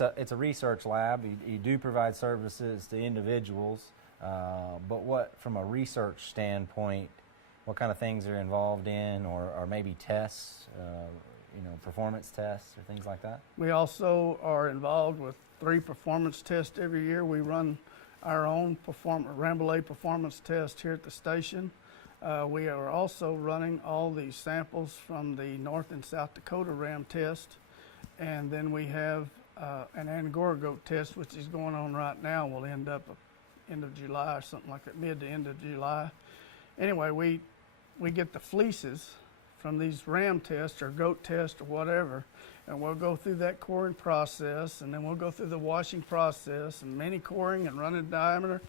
It's a research lab. You do provide services to individuals, but what, from a research standpoint, what kind of things are involved in, or maybe tests, performance tests or things like that? We also are involved with 3 performance tests every year. We run our own Rambolet performance test here at the station. We are also running all the samples from the North and South Dakota Ram test, and then we have an Angora goat test, which is going on right now. Will end up end of July or something like that, mid to end of July. Anyway, we get the fleeces from these ram tests or goat tests or whatever, and we'll go through that coring process, and then we'll go through the washing process and mini coring and running diameter,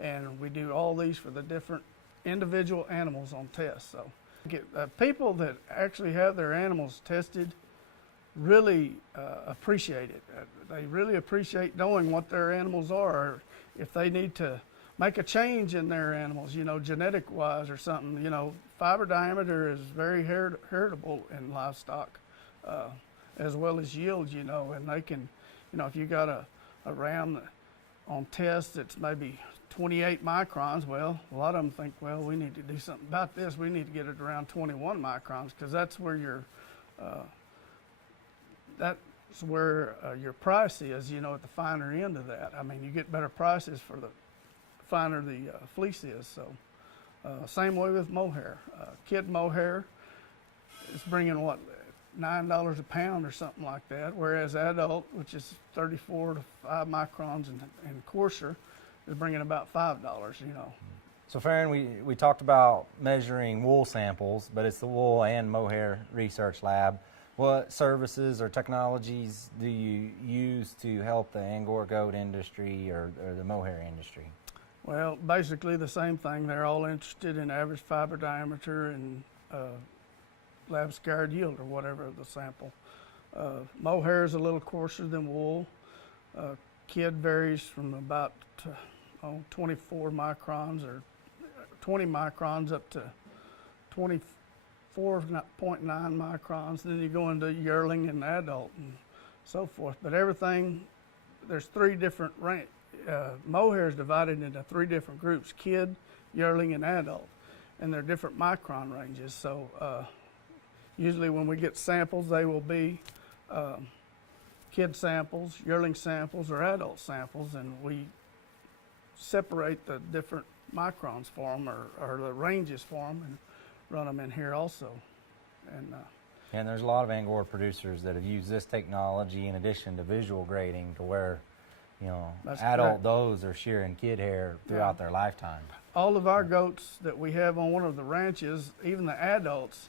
and we do all these for the different individual animals on test. So people that actually have their animals tested really appreciate it. They really appreciate knowing what their animals are. If they need to make a change in their animals, genetic wise or something, fiber diameter is very heritable in livestock, as well as yield, and they can, if you got a ram on test that's maybe 28 microns, well, a lot of them think, well, we need to do something about this. We need to get it around 21 microns, because that's where your your price is, at the finer end of that. I mean, you get better prices for the finer the fleece is. So same way with mohair. Kid mohair is bringing what, $9 a pound or something like that, whereas adult, which is 34 to 5 microns and coarser, is bringing about $5. So Farron, we talked about measuring wool samples, but it's the wool and mohair research lab. What services or technologies do you use to help the Angora goat industry or the mohair industry? Well, basically the same thing. They're all interested in average fiber diameter and lab scarred yield or whatever of the sample. Mohair is a little coarser than wool. Kid varies from about 24 microns or 20 microns up to 24.9 microns. Then you go into yearling and adult and so forth. But everything, there's 3 different mohair is divided into 3 different groups: kid, yearling, and adult, and they're different micron ranges. So usually when we get samples, they will be kid samples, yearling samples, or adult samples, and we separate the different microns for them, or the ranges for them, and run them in here also. And there's a lot of Angora producers that have used this technology in addition to visual grading, to where That's adult correct. does are shearing kid hair throughout their lifetime. All of our goats that we have on one of the ranches, even the adults,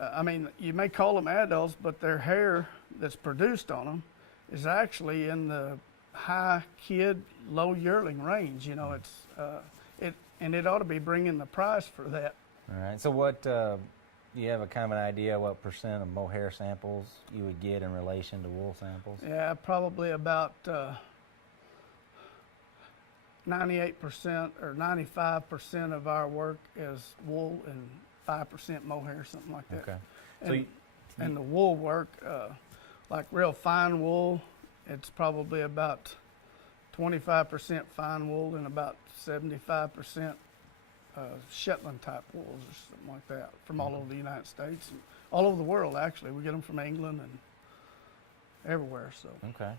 I mean, you may call them adults, but their hair that's produced on them is actually in the high kid, low yearling range. It ought to be bringing the price for that. All right. So what, do you have a kind of an idea what % of mohair samples you would get in relation to wool samples? Yeah, probably about 98% or 95% of our work is wool and 5% mohair, something like that. Okay. And the wool work, like real fine wool, it's probably about 25% fine wool and about 75% Shetland type wools or something like that, from all over the United States and all over the world. Actually, we get them from England and everywhere. So okay.